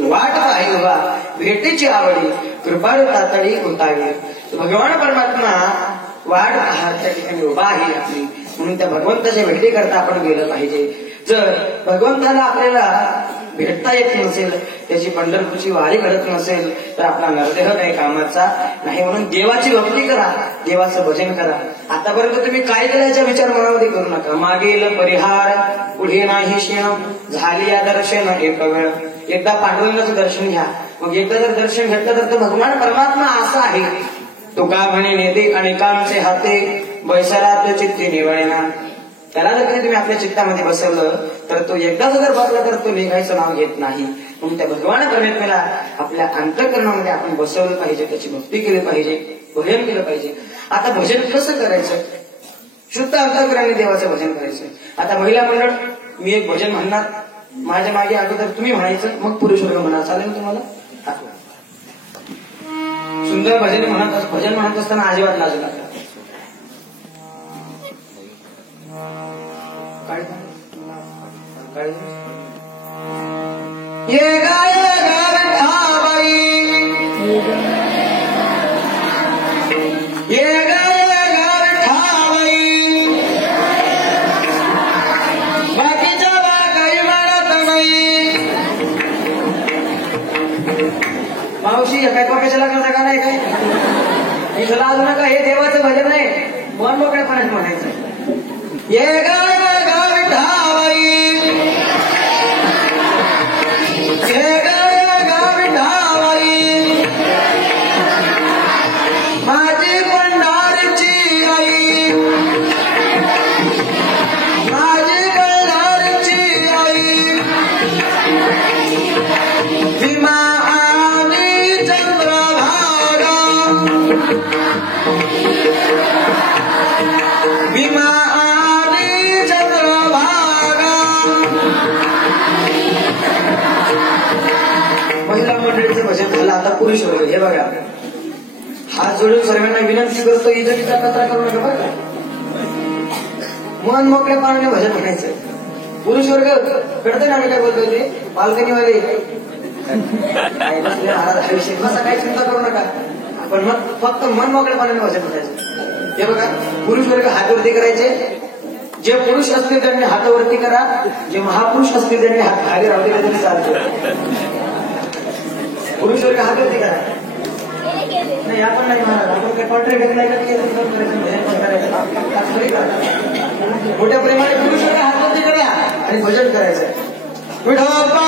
वाट भेटीची आवडी कृपाळू तातडी उतावी भगवान परमात्मा वाट पाहत त्या ठिकाणी उभा आहे आपली म्हणून त्या भगवंताच्या भेटी करता आपण गेलं पाहिजे जर भगवंताला आपल्याला भेटता येत नसेल त्याची पंढरपूरची वारी घडत नसेल तर आपला नरदेह काही कामाचा नाही म्हणून देवाची भक्ती करा देवाचं भजन करा आतापर्यंत तुम्ही काय केल्याचा विचार मनामध्ये करू नका मागील परिहार पुढे नाही क्षीण झाली या दर्शन एक वेळ एकदा पांडुरंगाचं दर्शन घ्या मग एकदा जर दर्शन घेतलं तर भगवान परमात्मा असा आहे तुका म्हणे नेते अनेकांचे हाते बैसाला आपल्या चित्ती निवळेना. त्याला जर कधी तुम्ही आपल्या चित्तामध्ये बसवलं तर तो एकदा जर बसला तर तो निघायचं नाव घेत नाही. म्हणून त्या भगवान परमेश्वराला आपल्या अंतःकरणामध्ये आपण बसवलं पाहिजे, त्याची भक्ती केली पाहिजे, भजन केलं पाहिजे. आता भजन कसं करायचं? शुद्ध अंतःकरणाने देवाचं भजन करायचं. आता महिला मंडळ मी एक भजन म्हणणार, माझ्या मागे अगोदर तुम्ही म्हणायचं, मग पुरुष वर्ग म्हणा. चालेल तुम्हाला? सुंदर भजन म्हणत असताना अजिबात लाजू नका. ये गाय गाय ये गाय गाय बाकीच्या काही म्हणत नाही. मावशी काय कशाला करता का नाही? काय इथं लाजू नका. हे देवाचं भजन आहे, मन मोकळेपणाने म्हणायचं. ये गाय गाय ठावाई ये गाय गाय ठावाई माझी पंढारची आई माझी पंढारची आई भीमा आणि चंद्रभागा भीमा आणि चंद्रभागा. महिला मंडळीचं भजन झालं. आता पुरुष वर्ग. हे बघा, हात जोडून सर्वांना विनंती करतो, इजडीचा कचरा करू नका बरं का. मन मोकळ्या पाण्याने भजन म्हणायचं. पुरुष वर्ग कळतं ना मी काय बोलतोय ते? बाल्कनीवाले बसा, काही चिंता करू नका. आपण मग फक्त मन मोकळ्या पाण्याने भजन म्हणायचं. हे बघा, पुरुष वर्ग हातवरती करायचे. जे पुरुष असतील त्यांनी हातावरती करा, जे महापुरुष असतील त्यांनी हात खाली राहू दिले तरी चालते. पुरुष वर्ग हातवरती करा. नाही आपण नाही महाराज, आपण काही कॉन्ट्रॅक्ट घेतलाय का? मोठ्या प्रेमाने पुरुष वर्ग हातवरती करा आणि भजन करायचं. विठोबा